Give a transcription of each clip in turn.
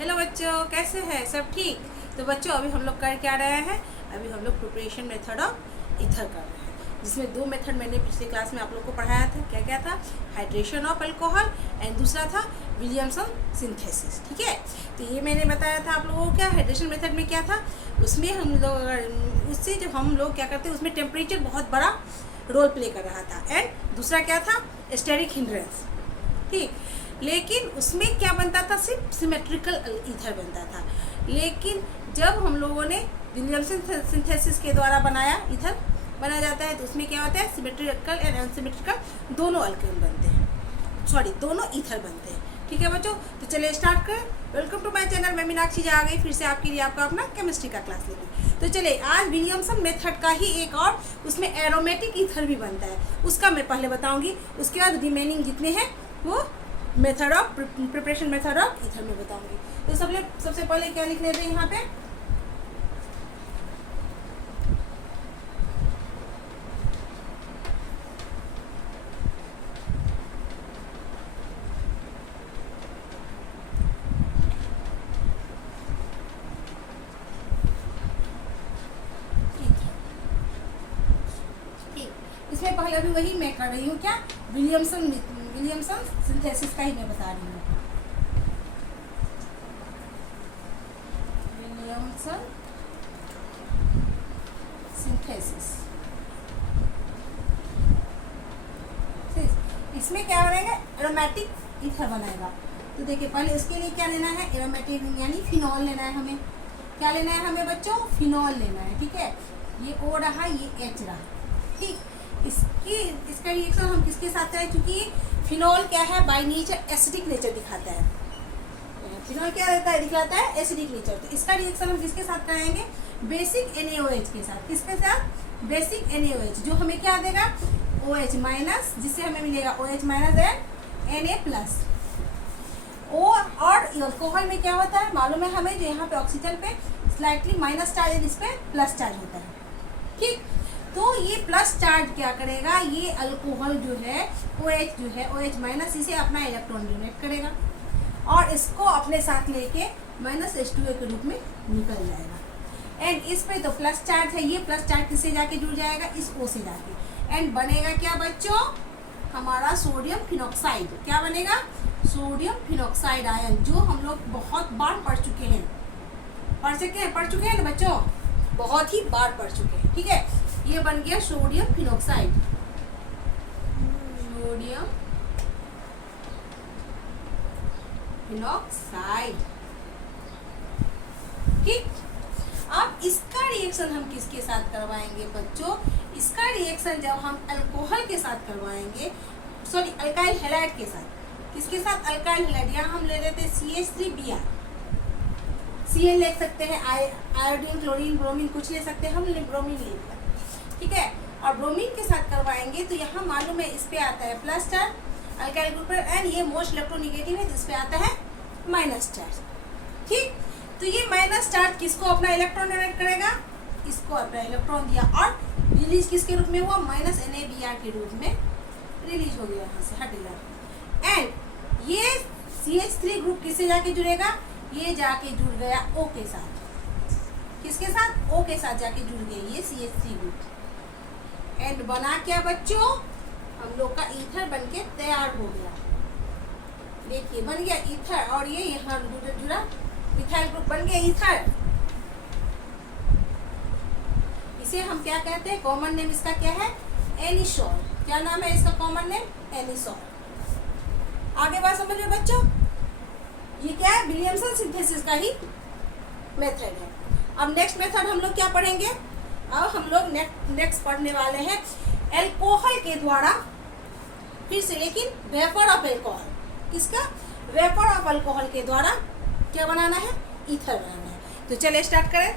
Hello बच्चों, कैसे हैं सब? ठीक। तो बच्चों अभी हम लोग कर क्या रहे हैं? अभी हम लोग प्रिपरेशन मेथड ऑफ ईथर कर रहे हैं, जिसमें दो मेथड मैंने पिछले क्लास में आप लोग को पढ़ाया था। क्या क्या था? हाइड्रेशन ऑफ अल्कोहल एंड दूसरा था विलियमसन सिंथेसिस। ठीक है, तो ये मैंने बताया था आप लोगों को। क्या हाइड्रेशन मेथड में क्या था, उसमें हम लोग उससे जब हम लोग क्या करते हैं, उसमें टेम्परेचर बहुत बड़ा रोल प्ले कर रहा था। एंड दूसरा क्या था? Steric hindrance. ठीक, लेकिन उसमें क्या बनता था? सिर्फ सिमेट्रिकल ईथर बनता था। लेकिन जब हम लोगों ने विलियमसन सिंथेसिस के द्वारा बनाया ईथर बनाया जाता है, तो उसमें क्या होता है? सिमेट्रिकल एंड अनसिमेट्रिकल दोनों अल्केन बनते हैं, दोनों ईथर बनते हैं। ठीक है बच्चों, तो चलिए स्टार्ट करें। Welcome to my channel. मैं मीनाक्षी आ गई फिर से आपके लिए, आपका अपना केमिस्ट्री का क्लास लेके। तो चलिए आज विलियमसन मेथड का ही एक और उसमें एरोमेटिक ईथर भी बनता है, उसका मैं पहले बताऊंगी। उसके बाद रिमेनिंग जितने हैं वो method of preparation method of ether में बताऊंगी। तो सबसे पहले क्या लिख लेते हैं यहाँ पे? इसमें पहले अभी वही मैं कर रही हूँ, क्या विलियमसन सिंथेसिस का ही मैं बता रही हूँ। विलियमसन सिंथेसिस, इसमें क्या बनेगा? एरोमेटिक ईथर बनाएगा। तो देखिए पहले इसके लिए क्या लेना है? एरोमेटिक यानी फिनॉल लेना है हमें। क्या लेना है हमें बच्चों? फिनॉल लेना है। ठीक है, ये O रहा, ये H रहा। ठीक, इसका रिएक्शन हम किसके साथ करें? क्योंकि फिनॉल क्या है? बाय नेचर एसिडिक नेचर दिखाता है। फिनॉल क्या रहता है? दिखलाता है एसिडिक नेचर। तो इसका रिएक्शन हम किसके साथ कराएंगे? बेसिक NaOH के साथ। किसके साथ? बेसिक NaOH, जो हमें क्या देगा? OH माइनस, जिससे हमें मिलेगा OH minus and Na plus. और अल्कोहल में क्या होता है मालूम है हमें? जो यहाँ पे ऑक्सीजन पे स्लाइटली माइनस चार्ज है, इस पे प्लस चार्ज होता है। ठीक, तो ये प्लस चार्ज क्या करेगा? ये अल्कोहल जो है OH माइनस, इसे अपना इलेक्ट्रॉन डोनेट करेगा और इसको अपने साथ लेके माइनस H2O के रूप में निकल जाएगा। एंड इस पे तो प्लस चार्ज है, ये प्लस चार्ज किससे जाके जुड़ जाएगा? इस O से जाके। एंड बनेगा क्या बच्चों? हमारा सोडियम फिनॉक्साइड। क्या बनेगा? सोडियम फिनॉक्साइड आयन, जो हम लोग बहुत बार पढ़ चुके हैं ना बच्चों, बहुत ही बार पढ़ चुके हैं। ठीक है, ये बन गया सोडियम फिनॉक्साइड। Sodium phenoxide. ठीक, अब इसका रिएक्शन हम किसके साथ करवाएंगे बच्चों? इसका रिएक्शन जब हम अल्कोहल के साथ करवाएंगे, सॉरी अल्काइल हैलाइड के साथ। किसके साथ? Alkyl halide. यहाँ हम ले लेते हैं CH3Br, Cl ले सकते हैं, आयोडीन, क्लोरीन, ब्रोमीन कुछ ले सकते हैं, हम ब्रोमीन ले लिया। ठीक है, और ब्रोमीन के साथ करवाएंगे तो यहाँ मालूम है इस पे आता है प्लस चार्ज अल्काइल ग्रुप पर, एंड ये मोस्ट इलेक्ट्रोनेगेटिव है, जिस पे आता है माइनस चार्ज। ठीक, तो ये माइनस चार्ज किसको अपना इलेक्ट्रॉन डोनेट करेगा? इसको अपना इलेक्ट्रॉन दिया और रिलीज किसके रूप में हुआ? माइनस NaBr के रूप में रिलीज हो गया, यहाँ से हट गया। एंड ये CH3 ग्रुप किससे जाके जुड़ेगा? ये जाके जुड़ गया O के साथ। किसके साथ? O के साथ जाके जुड़ गया ये CH3 ग्रुप। एंड बना क्या बच्चों? हम लोग का ईथर बनके तैयार हो गया। देखिए बन गया ईथर, और ये यहाँ जुड़ा मिथाइल ग्रुप बन गया ईथर। इसे हम क्या कहते हैं? कॉमन नेम इसका क्या है? एनिसोल। क्या नाम है इसका? Common name anisole. आगे बात समझ में बच्चों? ये क्या है? विलियमसन सिंथेसिस का ही मेथड है। अब नेक्स्ट मेथड हम लोग क्या पढ़ेंगे? अब हम लोग नेक्स्ट पढ़ने वाले हैं अल्कोहल के द्वारा, फिर से लेकिन वेपर ऑफ अल्कोहल। किसका? वेपर ऑफ अल्कोहल के द्वारा क्या बनाना है? ईथर बनाना है। तो चलिए स्टार्ट करें।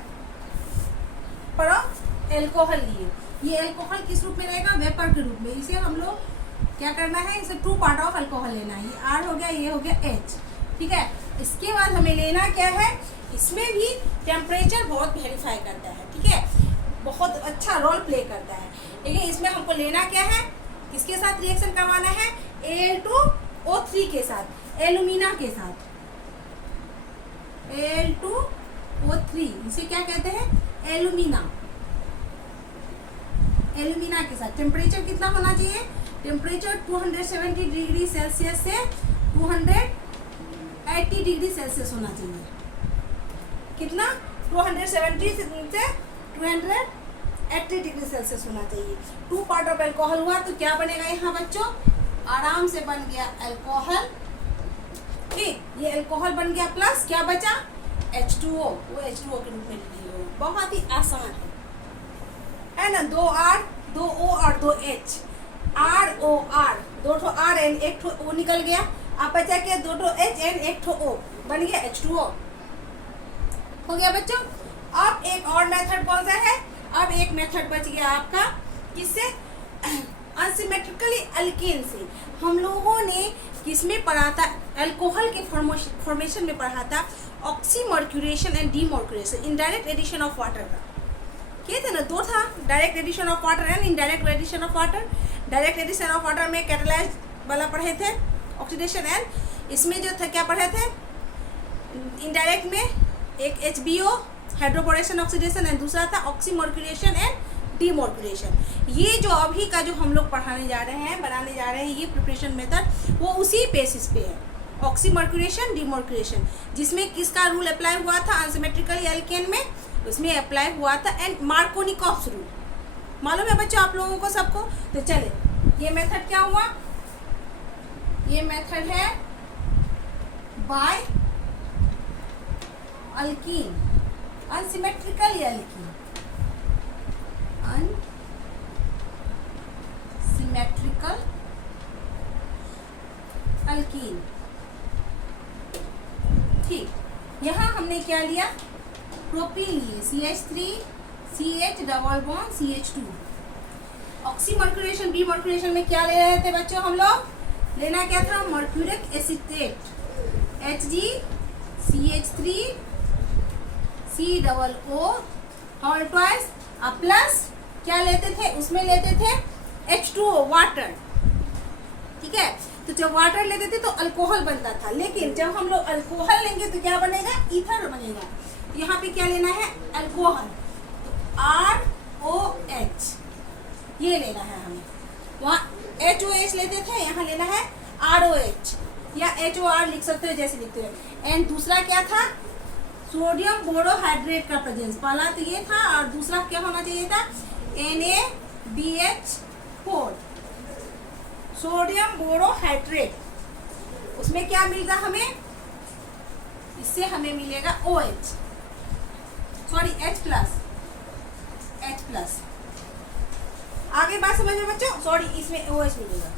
पढ़ो, अल्कोहल लिए। ये अल्कोहल किस रूप में रहेगा? वेपर के रूप में। इसे हम लोग क्या करना है? इसे 2 पार्ट ऑफ अल्कोहल लेना है। ये R हो गया, ये हो गया H। ठीक है, इसके बाद हमें लेना क्या है? इसमें भी टेम्परेचर बहुत वेरीफाई करता है। ठीक है, बहुत अच्छा रोल प्ले करता है। लेकिन इसमें हमको लेना क्या है? किसके साथ रिएक्शन करवाना है? Al2O3 के साथ, एलुमिना के साथ। Al2O3, इसे क्या कहते हैं? एल्यूमिना। एल्यूमिना के साथ टेम्परेचर कितना होना चाहिए? टेम्परेचर 270 डिग्री सेल्सियस से 280 डिग्री सेल्सियस होना चाहिए। कितना? 270 से 280 डिग्री सेल्सियस होना चाहिए। 2 पार्ट ऑफ एल्कोहल हुआ तो क्या बनेगा यहाँ बच्चों? आराम से बन गया अल्कोहल। ठीक, ये अल्कोहल बन गया प्लस क्या बचा? H2O, वो H2O के रूप में लिखी हो। बहुत ही आसान है ना? 2 R 2 O और 2 H, ROR, 2 ठो R एंड 1 ठो O निकल गया। अब बचा क्या? 2 ठो H एंड 1 ठो O, बन गया H2O। हो गया बच्चों। अब एक और मेथड कौन सा है? अब एक मेथड बच गया आपका, किससे? अनसिमेट्रिकली अल्केन से। हम लोगों ने किसमें पढ़ा था? अल्कोहल के फॉर्मेशन में पढ़ा था oxymercuration and demercuration, indirect addition of water का। क्या था ना? 2 था, direct addition of water and indirect addition of water. Direct addition of water में कैटालाइज वाला पढ़े थे, ऑक्सीडेशन, एंड इसमें जो था क्या पढ़े थे? इनडायरेक्ट में एक HBO, हाइड्रोपोरेशन ऑक्सीडेशन, एंड दूसरा था ऑक्सीमर्क्यूरेशन एंड डीमर्क्यूरेशन। ये जो अभी का जो हम लोग पढ़ाने जा रहे हैं, बनाने जा रहे हैं, ये प्रिपरेशन मेथड, वो उसी बेसिस पे है, ऑक्सीमर्क्यूरेशन डीमर्क्यूरेशन, जिसमें किसका रूल अप्लाई हुआ था? अनसिमेट्रिकली एल्केन में उसमें अप्लाई हुआ था एंड मार्कोनिकॉफ्स रूल। मालूम है बच्चों आप लोगों को सबको? तो चले, ये मेथड क्या हुआ? ये मेथड है by alkene, unsymmetrical alkene, unsymmetrical alkene. ठीक, यहाँ हमने क्या लिया? प्रोपीन लिए, CH3CH double bond CH2। Oxymercuration demercuration में क्या ले रहे थे बच्चों हम लोग? लेना क्या था? मर्क्यूरिक एसीटेट, HgCH3COO और ट्वाइस प्लस क्या लेते थे? उसमें लेते थे H2O, वाटर। ठीक है, तो जब वाटर लेते थे तो अल्कोहल बनता था, लेकिन जब हम लोग अल्कोहल लेंगे तो क्या बनेगा? ईथर बनेगा। यहाँ पे क्या लेना है? अल्कोहल, तो ROH ये लेना है हमें। वहाँ HOH लेते थे, यहाँ लेना है ROH या HOR लिख सकते हो, जैसे लिखते हो। एंड दूसरा क्या था? सोडियम बोरोहाइड्रेट का प्रेजेंस। पहला तो ये था और दूसरा क्या होना चाहिए था? NaBH4, sodium borohydride. उसमें क्या मिलेगा हमें? इससे हमें मिलेगा OH, सॉरी H प्लस। आगे बात समझ में बच्चों? सॉरी, इसमें OH मिलेगा।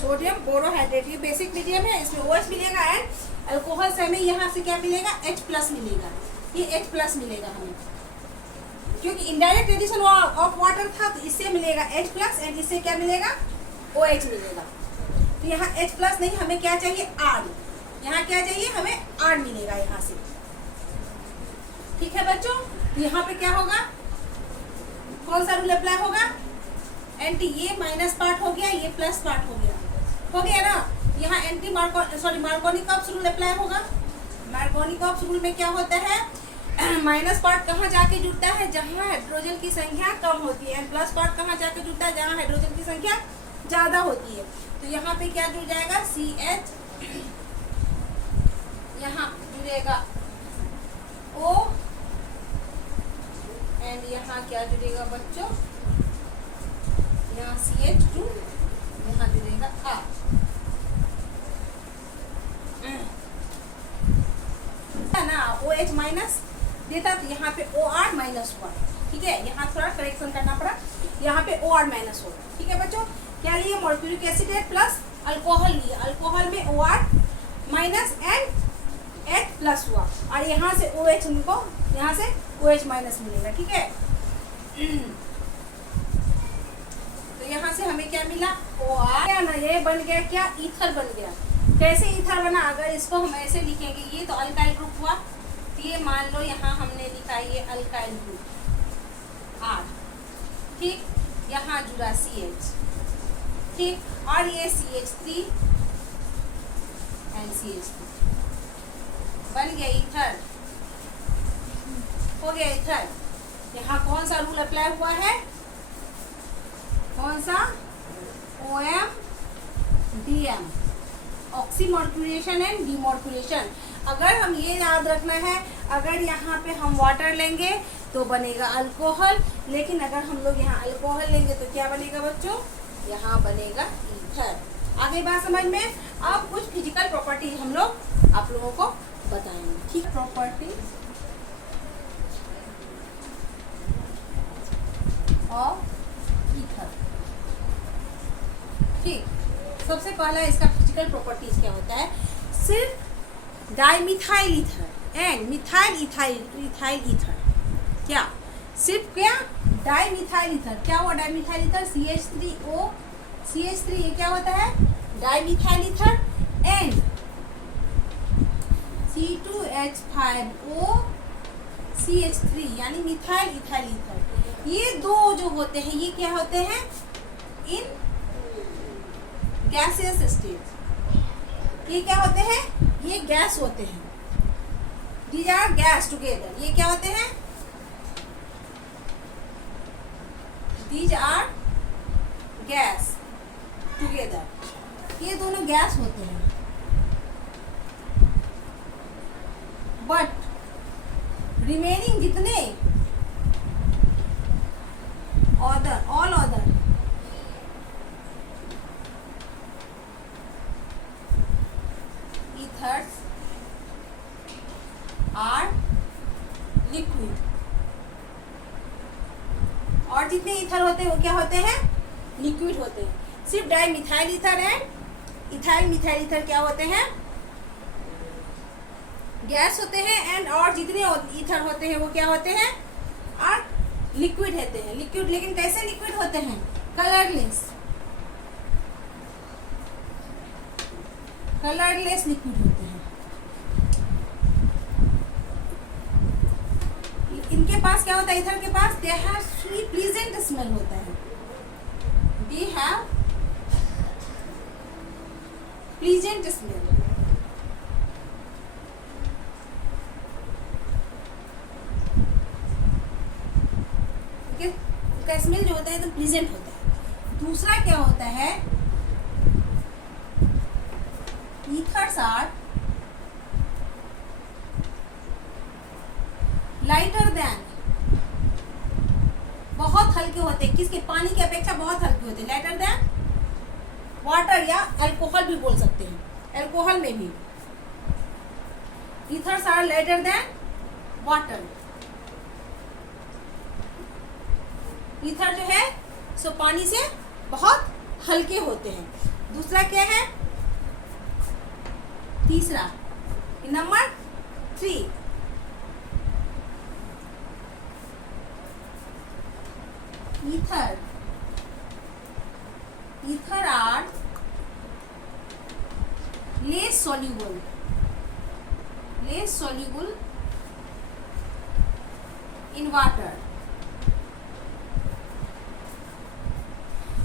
सोडियम बोरोहाइड्रेट, ये बेसिक मीडियम है, इसमें OH मिलेगा। एंड अल्कोहल से हमें यहाँ से क्या मिलेगा? H प्लस मिलेगा। ये H प्लस मिलेगा हमें, क्योंकि इनडायरेक्ट एडिशन ऑफ वाटर था, तो इससे मिलेगा H प्लस एंड इससे क्या मिलेगा? OH मिलेगा। तो यहाँ H प्लस नहीं, हमें क्या चाहिए? R। यहाँ क्या चाहिए? हमें R मिलेगा यहाँ से। ठीक है बच्चों, यहाँ पे क्या होगा? कौन सा रूल अप्लाई होगा? एंटी, ये माइनस पार्ट हो गया, ये प्लस पार्ट हो गया ना? यहाँ एंटी मार्कोनिकॉफ्स रूल अप्लाई होगा। मार्कोनिकॉफ्स रूल में क्या होता है? माइनस पार्ट कहाँ जाके जुड़ता है? जहाँ हाइड्रोजन की संख्या कम होती है। एंड प्लस पार्ट कहाँ जाके जुड़ता है? जहाँ हाइड्रोजन की संख्या ज़्यादा होती है। तो यहाँ पे क्या जुड़ जाएगा? CH, यहाँ जुड़ेगा O, एंड यहाँ क्या जुड़ेगा बच्चों? यहाँ CH2, यहाँ जुड़ेगा R। ना OH माइनस देता तो यहाँ पे OR माइनस हुआ। ठीक है, यहाँ थोड़ा करेक्शन करना पड़ा, यहाँ पे OR माइनस होगा। ठीक है बच्चों, क्या लिए? मर्क्यूरिक एसिड प्लस अल्कोहल लिए। अल्कोहल में OR minus and H plus हुआ, और यहाँ से OH हमको, यहाँ से OH माइनस मिलेगा। ठीक है, तो यहाँ से हमें क्या मिला? OR। क्या ना, ये बन गया क्या? ईथर बन गया। कैसे ईथर बना? अगर इसको हम ऐसे लिखेंगे, ये तो अल्काइल ग्रुप हुआ, तो ये मान लो यहाँ हमने लिखा ये अल्काइल ग्रुप R। ठीक, यहाँ जुड़ा CH। ठीक। और ये CH3 एंड CH3 बन गया ईथर, हो गया ईथर। यहाँ कौन सा रूल अप्लाई हुआ है, कौन सा, OM DM, ऑक्सीमॉर्क्यूलेशन एंड डीमॉर्क्यूलेशन। अगर हम ये याद रखना है, अगर यहाँ पे हम वाटर लेंगे तो बनेगा अल्कोहल, लेकिन अगर हम लोग यहाँ अल्कोहल लेंगे तो क्या बनेगा बच्चों, यहाँ बनेगा ईथर। आगे बात समझ में। अब कुछ फिजिकल प्रॉपर्टी हम लोग आप लोगों को बताएंगे, ठीक। प्रॉपर्टी ऑफ ईथर, ठीक। सबसे पहला इसका फिजिकल प्रॉपर्टीज क्या होता है, सिर्फ dimethyl ether and methyl ethyl ether, क्या सिर्फ क्या डाइमिथाइल ईथर, क्या हुआ डाइमिथाइल ईथर, CH3O, CH3 ये क्या होता है, dimethyl ether and C2H5O CH3 यानी मिथाइल इथाइल ईथर। ये दो जो होते हैं ये क्या होते हैं, इन गैसियस स्टेट, ये क्या होते हैं, ये गैस होते हैं, दीज आर गैस टुगेदर। ये क्या होते हैं, दीज आर गैस टुगेदर, ये दोनों गैस होते हैं। बट रिमेनिंग जितने all other ethers are liquid, और जितने ईथर होते हैं वो क्या होते हैं, लिक्विड होते हैं। सिर्फ dimethyl ether and ethyl methyl ether क्या होते हैं, गैस होते हैं, एंड और जितने ईथर होते हैं वो क्या होते हैं, और लिक्विड होते हैं। लिक्विड, लेकिन कैसे लिक्विड होते हैं, कलरलेस, कलरलेस लिक्विड होते हैं। इनके पास क्या होता है, ईथर के पास they have sweet pleasant smell होता है, दे हैव प्लीजेंट स्मेल। उसका स्मेल जो होता है एकदम प्लीजेंट होता है। दूसरा क्या होता है, ईथर्स आर लाइटर देन, बहुत हल्के होते हैं, किसके, पानी की अपेक्षा बहुत हल्के होते हैं, लाइटर देन वाटर या अल्कोहल भी बोल सकते हैं, अल्कोहल में भी ethers are lighter than water. Ether जो है सो पानी से बहुत हल्के होते हैं। दूसरा क्या है, तीसरा number 3, ether are less soluble in water।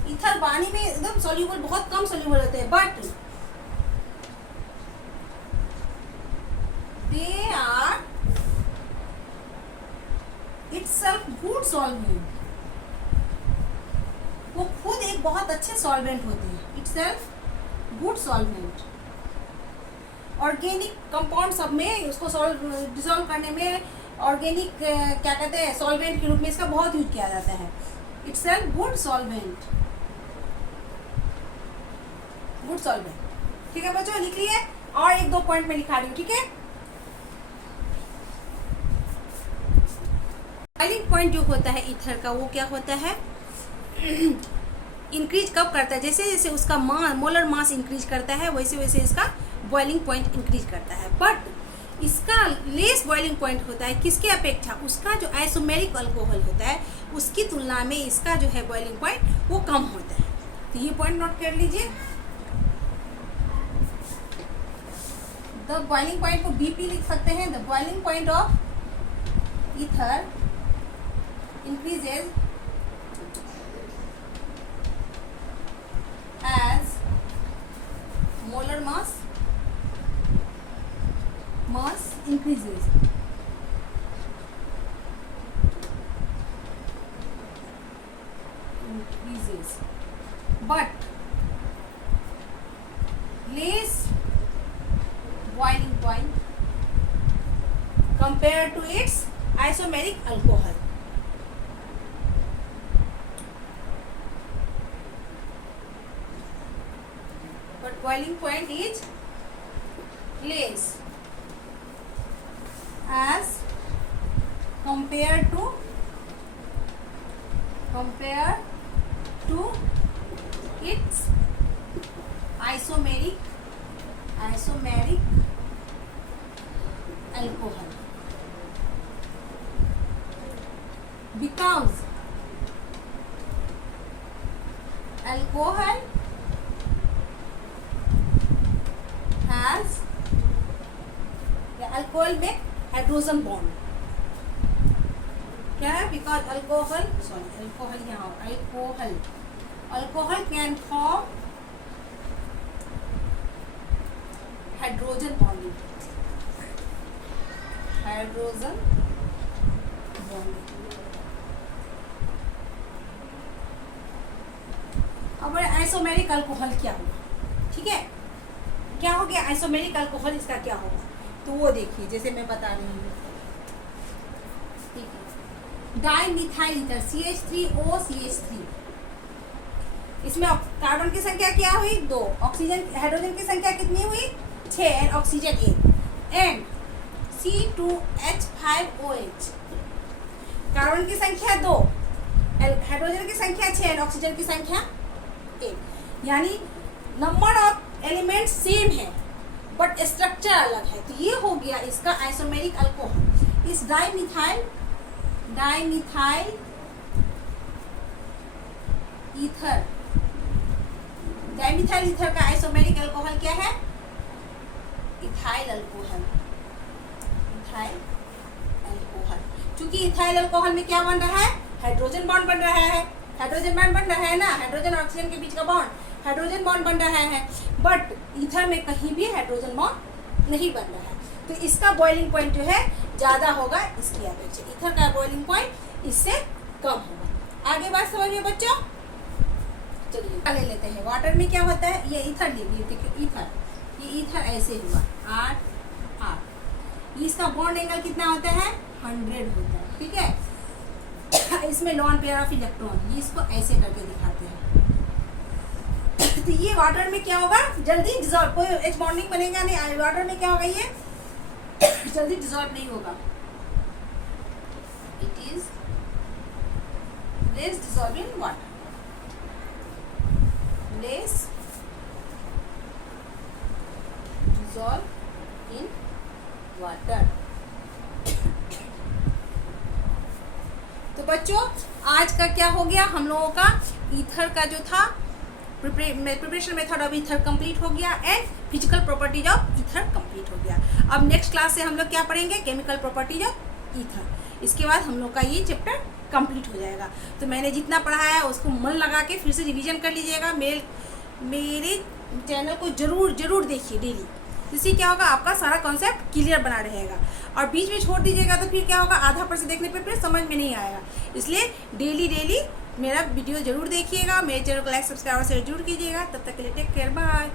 Ether पानी में एकदम soluble, बहुत कम soluble होते हैं, but they are itself good solvent। वो खुद एक बहुत अच्छे सॉल्वेंट होते हैं, itself good solvent। Organic compound सब में उसको डिसॉल्व करने में ऑर्गेनिक क्या कहते हैं, सॉल्वेंट के रूप में इसका बहुत यूज किया जाता है। itself good solvent, good solvent. ठीक है बच्चों, लिख लिए, और 1-2 पॉइंट में लिखा रही हूँ, ठीक है। बॉइलिंग पॉइंट जो होता है ईथर का, वो क्या होता है, इंक्रीज कब करता है, जैसे जैसे उसका मोलर मास इंक्रीज करता है वैसे वैसे इसका बॉइलिंग पॉइंट इंक्रीज करता है। बट इसका लेस बॉइलिंग पॉइंट होता है किसके अपेक्षा, उसका जो आइसोमेरिक अल्कोहल होता है उसकी तुलना में इसका जो है बॉइलिंग पॉइंट वो कम होता है। तो ये पॉइंट नोट कर लीजिए। द बॉइलिंग पॉइंट को BP लिख सकते हैं। The boiling point of ether increases as molar mass increases, but less boiling point compared to its isomeric alcohol. But boiling point is less as compared to its isomeric alcohol, because alcohol has alcohol में hydrogen bond क्या है, because alcohol can form hydrogen bonding, अब isomeric alcohol क्या होगा, ठीक है, क्या हो गया आइसोमेरिक अल्कोहल, इसका क्या होगा तो वो देखिए जैसे मैं बता रही हूँ, ठीक है, डाइमिथाइल ईथर CH3OCH3, इसमें कार्बन की संख्या क्या हुई 2, ऑक्सीजन हाइड्रोजन की संख्या कितनी हुई 6 and oxygen 1, and C2H5OH, carbon की संख्या 2, हाइड्रोजन की संख्या 6 एंड ऑक्सीजन की संख्या 1, यानी नंबर ऑफ एलिमेंट सेम है बट स्ट्रक्चर अलग है, तो ये हो गया इसका आइसोमेरिक अल्कोहल। इस डाइमिथाइल ईथर का आइसोमेरिक अल्कोहल क्या है, इथाइल अल्कोहल। क्योंकि इथाइल अल्कोहल में क्या बन रहा है, हाइड्रोजन बॉन्ड बन रहा है, हाइड्रोजन बॉन्ड बन रहा है ना, हाइड्रोजन और ऑक्सीजन के बीच का बॉन्ड हाइड्रोजन बॉन्ड बन रहा है, बट ईथर में कहीं भी हाइड्रोजन बॉन्ड नहीं बन रहा है, तो इसका बॉइलिंग पॉइंट जो है ज़्यादा होगा इसकी अपेक्षा, ईथर का बॉइलिंग पॉइंट इससे कम होगा। आगे बात समझिए बच्चों, चलिए ले लेते हैं। वाटर में क्या होता है, ये ईथर लीजिए, देखिए ईथर ऐसे हुआ 8, इसका बॉन्ड एंगल कितना होता है 100 होता है, ठीक है। इसमें लॉन पेयर ऑफ इलेक्ट्रॉन, ये इसको ऐसे करके दिखाते हैं, तो ये वाटर में क्या होगा जल्दी डिजॉल्व, कोई एच बॉन्डिंग बनेगा नहीं, वाटर में क्या होगा ये जल्दी डिजॉल्व नहीं होगा, it is less dissolve in water, less dissolve in water. तो बच्चों आज का क्या हो गया, हम लोगों का ईथर का जो था preparation method of ether complete हो गया and physical properties of ether complete हो गया। अब नेक्स्ट क्लास से हम लोग क्या पढ़ेंगे, केमिकल प्रॉपर्टीज ऑफ ईथर। इसके बाद हम लोग का ये चैप्टर कंप्लीट हो जाएगा। तो मैंने जितना पढ़ाया है उसको मन लगा के फिर से रिवीजन कर लीजिएगा। मेरे चैनल को जरूर देखिए डेली, इससे क्या होगा आपका सारा कॉन्सेप्ट क्लियर बना रहेगा। और बीच में छोड़ दीजिएगा तो फिर क्या होगा, आधा पर से देखने पर फिर समझ में नहीं आएगा। इसलिए डेली मेरा वीडियो जरूर देखिएगा, मेरे चैनल को लाइक सब्सक्राइब से जरूर कीजिएगा। तब तक के लिए टेक केयर, बाय।